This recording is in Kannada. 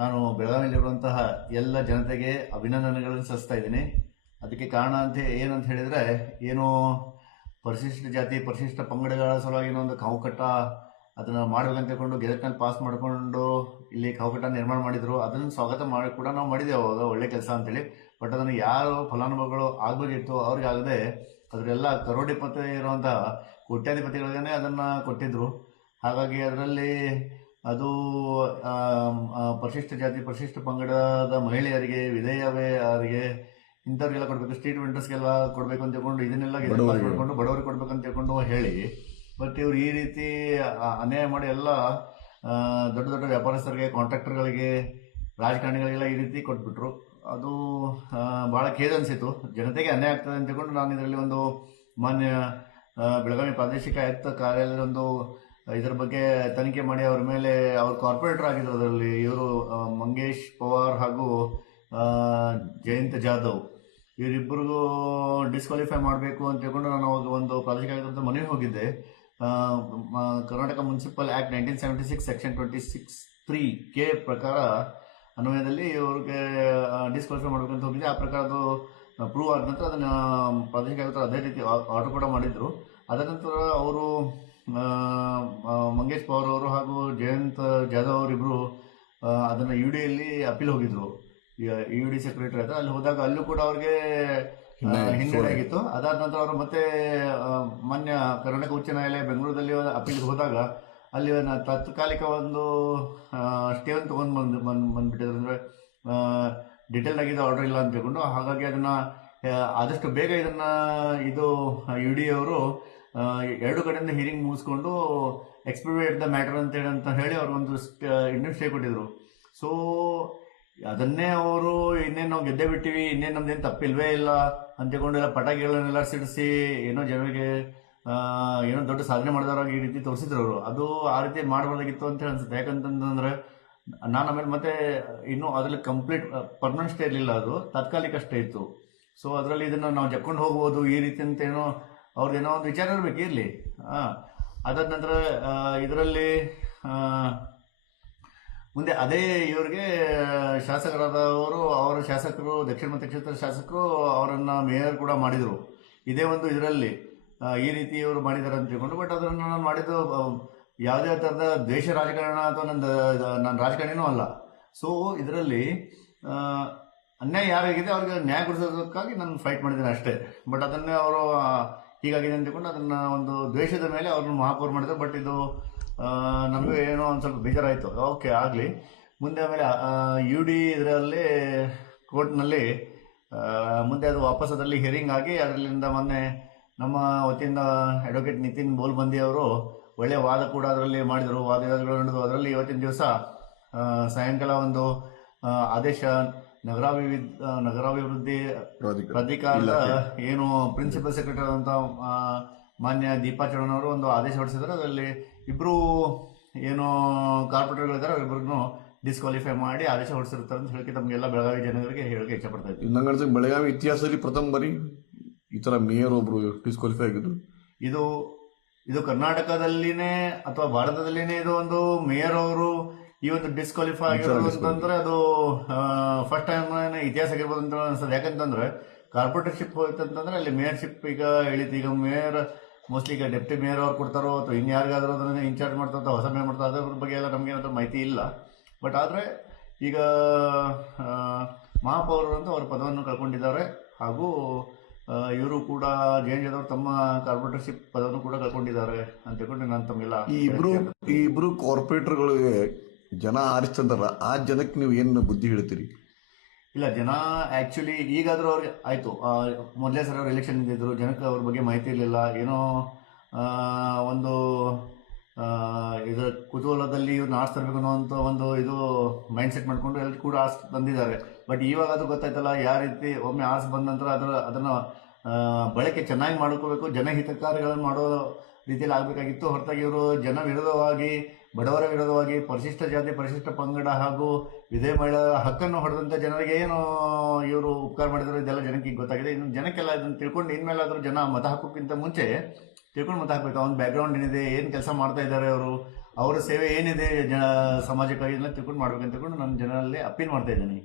ನಾನು ಬೆಳಗಾವಿಯಲ್ಲಿರುವಂತಹ ಎಲ್ಲ ಜನತೆಗೆ ಅಭಿನಂದನೆಗಳನ್ನು ಸಲ್ಲಿಸ್ತಾ ಇದ್ದೀನಿ. ಅದಕ್ಕೆ ಕಾರಣ ಅಂತ ಏನಂತ ಹೇಳಿದರೆ, ಏನು ಪರಿಶಿಷ್ಟ ಜಾತಿ, ಪರಿಶಿಷ್ಟ ಪಂಗಡಗಳ ಸಲುವಾಗಿ ಏನೋ ಒಂದು ಕಾವುಕಟ್ಟ ಅದನ್ನು ಮಾಡಬೇಕಂತ ತಿಳ್ಕೊಂಡು ಗೆಜೆಟ್ನಲ್ಲಿ ಪಾಸ್ ಮಾಡಿಕೊಂಡು ಇಲ್ಲಿ ಕಾವುಕಟ್ಟ ನಿರ್ಮಾಣ ಮಾಡಿದರು. ಅದನ್ನು ಸ್ವಾಗತ ಮಾಡಿ ಕೂಡ ನಾವು ಮಾಡಿದ್ದೇವೆ ಅವಾಗ, ಒಳ್ಳೆ ಕೆಲಸ ಅಂತೇಳಿ. ಬಟ್ ಅದನ್ನು ಯಾರು ಫಲಾನುಭವಿಗಳು ಆಗಬೇಕಿತ್ತು ಅವ್ರಿಗಾಗದೆ ಅದರೆಲ್ಲ ಕರೋಡಿಪತಿ ಇರುವಂತಹ ಕೋಟ್ಯಾಧಿಪತಿಗಳಿಗೇನೆ ಅದನ್ನು ಕೊಟ್ಟಿದ್ದರು ಹಾಗಾಗಿ ಅದರಲ್ಲಿ ಅದು ಪರಿಶಿಷ್ಟ ಜಾತಿ ಪರಿಶಿಷ್ಟ ಪಂಗಡದ ಮಹಿಳೆಯರಿಗೆ ವಿಧೇಯವೇ ಅವರಿಗೆ ಇಂಥವ್ರಿಗೆಲ್ಲ ಕೊಡಬೇಕು ಸ್ಟ್ರೀಟ್ ವೆಂಡರ್ಸ್ಗೆಲ್ಲ ಕೊಡಬೇಕು ಅಂತ ತಿಳ್ಕೊಂಡು ಇದನ್ನೆಲ್ಲ ಮಾಡಿಕೊಂಡು ಬಡವರಿಗೆ ಕೊಡಬೇಕು ಅಂತ ತಿಳ್ಕೊಂಡು ಹೇಳಿ. ಬಟ್ ಇವ್ರು ಈ ರೀತಿ ಅನ್ಯಾಯ ಮಾಡಿ ಎಲ್ಲ ದೊಡ್ಡ ದೊಡ್ಡ ವ್ಯಾಪಾರಸ್ಥರಿಗೆ ಕಾಂಟ್ರಾಕ್ಟರ್ಗಳಿಗೆ ರಾಜಕಾರಣಿಗಳಿಗೆಲ್ಲ ಈ ರೀತಿ ಕೊಟ್ಬಿಟ್ರು. ಅದು ಭಾಳ ಬಹಳ ಖೇದ ಅನಿಸಿತು ಜನತೆಗೆ ಅನ್ಯಾಯ ಆಗ್ತದೆ ಅಂತ ತಿಳ್ಕೊಂಡು ನಾನು ಇದರಲ್ಲಿ ಒಂದು ಮಾನ್ಯ ಬೆಳಗಾವಿ ಪ್ರಾದೇಶಿಕ ಆಯುಕ್ತ ಕಾರ್ಯಾಲಯದ ಒಂದು ಇದರ ಬಗ್ಗೆ ತನಿಖೆ ಮಾಡಿ ಅವ್ರ ಮೇಲೆ ಅವ್ರ ಕಾರ್ಪೊರೇಟರ್ ಆಗಿದ್ರು ಅದರಲ್ಲಿ ಇವರು ಮಂಗೇಶ್ ಪವಾರ್ ಹಾಗೂ ಜಯಂತ ಜಾಧವ್. ಇವರಿಬ್ಬರಿಗೂ ಡಿಸ್ಕ್ವಾಲಿಫೈ ಮಾಡಬೇಕು ಅಂತ ಹೇಳ್ಕೊಂಡು ನಾನು ಅವಾಗ ಒಂದು ಪ್ರಾದೇಶಿಕ ಆಯುಕ್ತ ಮನೆಗೆ ಹೋಗಿದ್ದೆ. Karnataka municipal act nineteen seventy six section twenty six three K ಪ್ರಕಾರ ಅನ್ವಯದಲ್ಲಿ ಇವ್ರಿಗೆ ಡಿಸ್ಕ್ವಾಲಿಫೈ ಮಾಡ್ಬೇಕಂತ ಹೋಗಿದ್ದೆ. ಆ ಪ್ರಕಾರ ಅದು ಪ್ರೂವ್ ಆದ ನಂತರ ಅದನ್ನು ಪ್ರಾದೇಶಿಕ ಆಯುಕ್ತರು ಅದೇ ರೀತಿ ಆರ್ಡರ್ ಕೂಡ ಮಾಡಿದ್ರು. ಅದರ ನಂತರ ಅವರು ಮಂಗೇಶ್ ಪವಾರ್ ಅವರು ಹಾಗೂ ಜಯಂತ್ ಜಾಧವ್ ಅವರಿಬ್ರು ಅದನ್ನು ಯು ಡಿಯಲ್ಲಿ ಅಪೀಲ್ ಹೋಗಿದ್ರು. ಯು ಡಿ ಸೆಕ್ರೆಟರಿ ಹತ್ರ. ಅಲ್ಲಿ ಹೋದಾಗ ಅಲ್ಲೂ ಕೂಡ ಅವ್ರಿಗೆ ಹಿನ್ನಡೆ ಆಗಿತ್ತು. ಅದಾದ ನಂತರ ಅವರು ಮತ್ತೆ ಮಾನ್ಯ ಕರ್ನಾಟಕ ಉಚ್ಚ ನ್ಯಾಯಾಲಯ ಬೆಂಗಳೂರಲ್ಲಿ ಅಪೀಲ್ ಹೋದಾಗ ಅಲ್ಲಿ ತಾತ್ಕಾಲಿಕ ಒಂದು ಸ್ಟೇವನ್ ತಗೊಂಡ್ ಬಂದು ಬಂದು ಬಂದ್ಬಿಟ್ಟಿದ್ರು. ಅಂದ್ರೆ ಡಿಟೇಲ್ ಆಗಿದೆ ಆರ್ಡರ್ ಇಲ್ಲ ಅಂತ ತಿಳ್ಕೊಂಡು. ಹಾಗಾಗಿ ಅದನ್ನ ಆದಷ್ಟು ಬೇಗ ಇದನ್ನ ಇದು ಯು ಡಿ ಅವರು ಎರಡು ಕಡೆಯಿಂದ ಹಿಯರಿಂಗ್ ಮುಗಿಸ್ಕೊಂಡು ಎಕ್ಸ್ಪಿರಿಯೇಟ್ ದ ಮ್ಯಾಟರ್ ಅಂತ ಹೇಳಿ ಅಂತ ಹೇಳಿ ಅವ್ರಿಗೊಂದು ಇಂಡಿಯನ್ ಸ್ಟೇ ಕೊಟ್ಟಿದ್ರು. ಸೊ ಅದನ್ನೇ ಅವರು ಇನ್ನೇನು ನಾವು ಗೆದ್ದೇ ಬಿಟ್ಟಿವಿ, ಇನ್ನೇನು ನಮ್ದೇನು ತಪ್ಪಿಲ್ವೇ ಇಲ್ಲ ಅಂತ ತಿಳ್ಕೊಂಡು ಎಲ್ಲ ಪಟಾಕಿಗಳನ್ನೆಲ್ಲ ಸಿಡಿಸಿ ಏನೋ ಜನರಿಗೆ ಏನೋ ದೊಡ್ಡ ಸಾಧನೆ ಮಾಡಿದವ್ರಾಗ ಈ ರೀತಿ ತೋರಿಸಿದ್ರು ಅವರು. ಅದು ಆ ರೀತಿ ಮಾಡಬಾರ್ದಾಗಿತ್ತು ಅಂತ ಹೇಳಿ ಅನ್ಸುತ್ತೆ. ಯಾಕಂತಂದ್ರೆ ನಾನು ಆಮೇಲೆ ಮತ್ತೆ ಇನ್ನೂ ಅದ್ರಲ್ಲಿ ಕಂಪ್ಲೀಟ್ ಪರ್ಮನೆಂಟ್ ಸ್ಟೇ ಇರಲಿಲ್ಲ ಅದು. ತಾತ್ಕಾಲಿಕ ಸ್ಟೇ ಇತ್ತು. ಸೊ ಅದರಲ್ಲಿ ಇದನ್ನ ನಾವು ಜಕ್ಕೊಂಡು ಹೋಗ್ಬೋದು ಈ ರೀತಿ ಅಂತ ಏನೋ ಅವ್ರದ್ದೇನೋ ಒಂದು ವಿಚಾರ ಇರಬೇಕು ಇರಲಿ. ಅದಾದ ನಂತರ ಇದರಲ್ಲಿ ಮುಂದೆ ಅದೇ ಇವರಿಗೆ, ಶಾಸಕರಾದವರು, ಅವರ ಶಾಸಕರು, ದಕ್ಷಿಣ ಮಧ್ಯ ಕ್ಷೇತ್ರ ಶಾಸಕರು ಅವರನ್ನು ಮೇಯರ್ ಕೂಡ ಮಾಡಿದ್ರು. ಇದೇ ಒಂದು ಇದರಲ್ಲಿ. ಈ ರೀತಿ ಇವರು ಮಾಡಿದ್ದಾರೆ ಅಂತ ತಿಳ್ಕೊಂಡು, ಬಟ್ ಅದನ್ನು ನಾನು ಮಾಡಿದ್ದು ಯಾವುದೇ ಥರದ ದೇಶ ರಾಜಕಾರಣ ಅಥವಾ ನನ್ನ ನಾನು ರಾಜಕಾರಣಿನೂ ಅಲ್ಲ. ಸೊ ಇದರಲ್ಲಿ ಅನ್ಯಾಯ ಯಾರಾಗಿದೆ, ಅವ್ರಿಗೆ ನ್ಯಾಯ ಕೊಡಿಸೋದಕ್ಕಾಗಿ ನಾನು ಫೈಟ್ ಮಾಡಿದ್ದೇನೆ ಅಷ್ಟೇ. ಬಟ್ ಅದನ್ನೇ ಅವರು ಹೀಗಾಗಿದೆ ಅಂತ ತಿಳ್ಕೊಂಡು ಅದನ್ನ ಒಂದು ದ್ವೇಷದ ಮೇಲೆ ಅವ್ರನ್ನ ಮಹಾಪೌರ್ ಮಾಡಿದ್ರು. ಬಟ್ ಇದು ನಮಗೂ ಏನೋ ಒಂದು ಸ್ವಲ್ಪ ಬೇಜಾರಾಯಿತು. ಓಕೆ ಆಗಲಿ. ಮುಂದೆ ಆಮೇಲೆ ಯು ಡಿ ಇದರಲ್ಲಿ ಕೋರ್ಟ್ನಲ್ಲಿ ಮುಂದೆ ಅದು ವಾಪಸ್ ಅದರಲ್ಲಿ ಹಿಯರಿಂಗ್ ಆಗಿ ಅದರಿಂದ ಮೊನ್ನೆ ನಮ್ಮ ವತಿಯಿಂದ ಅಡ್ವೊಕೇಟ್ ನಿತಿನ್ ಬೋಲ್ಬಂದಿ ಅವರು ಒಳ್ಳೆ ವಾದ ಕೂಡ ಅದರಲ್ಲಿ ಮಾಡಿದರು. ವಾದ ಅದರಲ್ಲಿ ಇವತ್ತಿನ ದಿವಸ ಸಾಯಂಕಾಲ ಒಂದು ಆದೇಶ ನಗರಾಭಿವೃದ್ಧಿ ನಗರಾಭಿವೃದ್ಧಿ ಪ್ರಾಧಿಕಾರದ ಏನು ಪ್ರಿನ್ಸಿಪಲ್ ಸೆಕ್ರೆಟರಿ ಅಂತ ಮಾನ್ಯ ದೀಪಾ ಚೌಹಾಣ್ ಅವರು ಒಂದು ಆದೇಶ ಹೊರಡಿಸಿದ್ರೆ ಅದರಲ್ಲಿ ಇಬ್ರು ಏನು ಕಾರ್ಪೊರೇಟರ್ಗಳಿದ್ದಾರೆ ಅವರಿಬ್ಬರನ್ನು ಡಿಸ್ಕ್ವಾಲಿಫೈ ಮಾಡಿ ಆದೇಶ ಹೊರಡಿಸಿರ್ತಾರೆ ಅಂತ ಹೇಳಿ ತಮಗೆಲ್ಲ ಬೆಳಗಾವಿ ಜನಗಳಿಗೆ ಹೇಳಕ್ಕೆ ಇಷ್ಟಪಡ್ತಾ ಇದ್ದೀವಿ ನಂಗೆ ಬೆಳಗಾವಿ ಇತಿಹಾಸದಲ್ಲಿ ಪ್ರಥಮ ಬಾರಿ ಈ ಥರ ಮೇಯರ್ ಒಬ್ರು ಡಿಸ್ಕ್ವಾಲಿಫೈ ಆಗಿದ್ರು. ಇದು ಇದು ಕರ್ನಾಟಕದಲ್ಲಿನೇ ಅಥವಾ ಭಾರತದಲ್ಲಿನೇ ಇದು ಒಂದು ಮೇಯರ್ ಅವರು ಈ ಒಂದು ಡಿಸ್ಕ್ವಾಲಿಫೈ ಆಗಿರೋದು ಅಂತಂದ್ರೆ ಅದು ಫಸ್ಟ್ ಟೈಮ್ ಇತಿಹಾಸ ಆಗಿರ್ಬೋದು ಅಂತ ಅನ್ಸುತ್ತೆ. ಯಾಕಂತಂದ್ರೆ ಕಾರ್ಪೊರೇಟರ್ಶಿಪ್ ಹೋಯ್ತಂತಂದ್ರೆ ಅಲ್ಲಿ ಮೇಯರ್ಶಿಪ್ ಈಗ ಇಳಿತು ಈಗ ಮೇಯರ್ ಮೋಸ್ಟ್ಲಿ ಈಗ ಡೆಪ್ಟಿ ಮೇಯರ್ ಅವ್ರು ಕೊಡ್ತಾರೋ ಅಥವಾ ಇನ್ಯಾರಿಗಾದ್ರೂ ಅದನ್ನ ಇನ್ಚಾರ್ಜ್ ಮಾಡ್ತಾರೋ ಅಥವಾ ಹೊಸ ಮೇಯರ್ ಮಾಡ್ತಾರೋ ಅದ್ರ ಬಗ್ಗೆ ಎಲ್ಲ ನಮ್ಗೆ ಏನಾದ್ರೂ ಮಾಹಿತಿ ಇಲ್ಲ. ಬಟ್ ಆದ್ರೆ ಈಗ ಮಹಾಪೌರರು ಅಂತ ಅವ್ರ ಪದವನ್ನು ಕಳ್ಕೊಂಡಿದ್ದಾರೆ. ಹಾಗೂ ಇವರು ಕೂಡ ಜಯಂಜದವರು ತಮ್ಮ ಕಾರ್ಪೊರೇಟರ್ಶಿಪ್ ಪದವನ್ನು ಕೂಡ ಕಳ್ಕೊಂಡಿದ್ದಾರೆ ಅಂತ ಹೇಳ್ಕೊಂಡು ನಾನು ತಮಗೆಲ್ಲ ಈ ಇಬ್ರು ಈ ಇಬ್ರು ಕಾರ್ಪೊರೇಟರ್ಗಳಿಗೆ ಜನ ಆರಿಸ್ತಂದ್ರ ಆ ಜನಕ್ಕೆ ನೀವು ಏನು ಬುದ್ಧಿ ಹೇಳ್ತೀರಿ? ಇಲ್ಲ, ಜನ ಆಕ್ಚುಲಿ ಈಗಾದ್ರೂ ಅವ್ರಿಗೆ ಆಯ್ತು. ಮೊದಲೇ ಸರ್ ಅವ್ರು ಎಲೆಕ್ಷನ್ ಇದ್ದಿದ್ರು, ಜನಕ್ಕೆ ಅವ್ರ ಬಗ್ಗೆ ಮಾಹಿತಿ ಇರಲಿಲ್ಲ. ಏನೋ ಒಂದು ಇದು ಇದರ ಕುತೂಹಲದಲ್ಲಿ ಇವ್ರನ್ನ ಆರಿಸ್ತರ್ಬೇಕು ಅನ್ನೋಂಥ ಒಂದು ಇದು ಮೈಂಡ್ ಸೆಟ್ ಮಾಡಿಕೊಂಡು ಎಲ್ಲರೂ ಕೂಡ ಆರ್ಸ್ ಬಂದಿದ್ದಾರೆ. ಬಟ್ ಇವಾಗ ಅದು ಗೊತ್ತಾಯ್ತಲ್ಲ, ಯಾವ ರೀತಿ ಒಮ್ಮೆ ಆರ್ಸ್ ಬಂದ ನಂತರ ಅದರ, ಅದನ್ನ ಬಳಕೆ ಚೆನ್ನಾಗಿ ಮಾಡ್ಕೋಬೇಕು, ಜನಹಿತಕಾರಿಗಳನ್ನು ಮಾಡೋ ರೀತಿಯಲ್ಲಿ ಆಗಬೇಕಾಗಿತ್ತು. ಹೊರತಾಗಿ ಇವರು ಜನ ವಿರೋಧವಾಗಿ ಬಡವರ ವಿರೋಧವಾಗಿ ಪರಿಶಿಷ್ಟ ಜಾತಿ, ಪರಿಶಿಷ್ಟ ಪಂಗಡ ಹಾಗೂ ವಿಧೇ ಮಹಿಳೆಯರ ಹಕ್ಕನ್ನು ಹೊಡೆದಂತ ಜನರಿಗೆ ಏನು ಇವರು ಉಪಕಾರ ಮಾಡಿದ್ರು? ಇದೆಲ್ಲ ಜನಕ್ಕೆ ಗೊತ್ತಾಗಿದೆ. ಇನ್ನು ಜನಕ್ಕೆಲ್ಲ ಇದನ್ನು ತಿಳ್ಕೊಂಡು ಇನ್ಮೇಲಾದರೂ ಜನ ಮತ ಹಾಕೋಕ್ಕಿಂತ ಮುಂಚೆ ತಿಳ್ಕೊಂಡು ಮತ ಹಾಕಬೇಕು. ಅವ್ನ ಬ್ಯಾಕ್ಗ್ರೌಂಡ್ ಏನಿದೆ, ಏನು ಕೆಲಸ ಮಾಡ್ತಾ ಇದ್ದಾರೆ ಅವರು, ಅವರ ಸೇವೆ ಏನಿದೆ ಜನ, ಸಮಾಜಕ್ಕಾಗಿ ಇದನ್ನ ತಿಳ್ಕೊಂಡು ಮಾಡ್ಬೇಕಂತ ತಿಳ್ಕೊಂಡು ನಾನು ಜನರಲ್ಲಿ ಅಪೀಲ್ ಮಾಡ್ತಾ ಇದ್ದೀನಿ.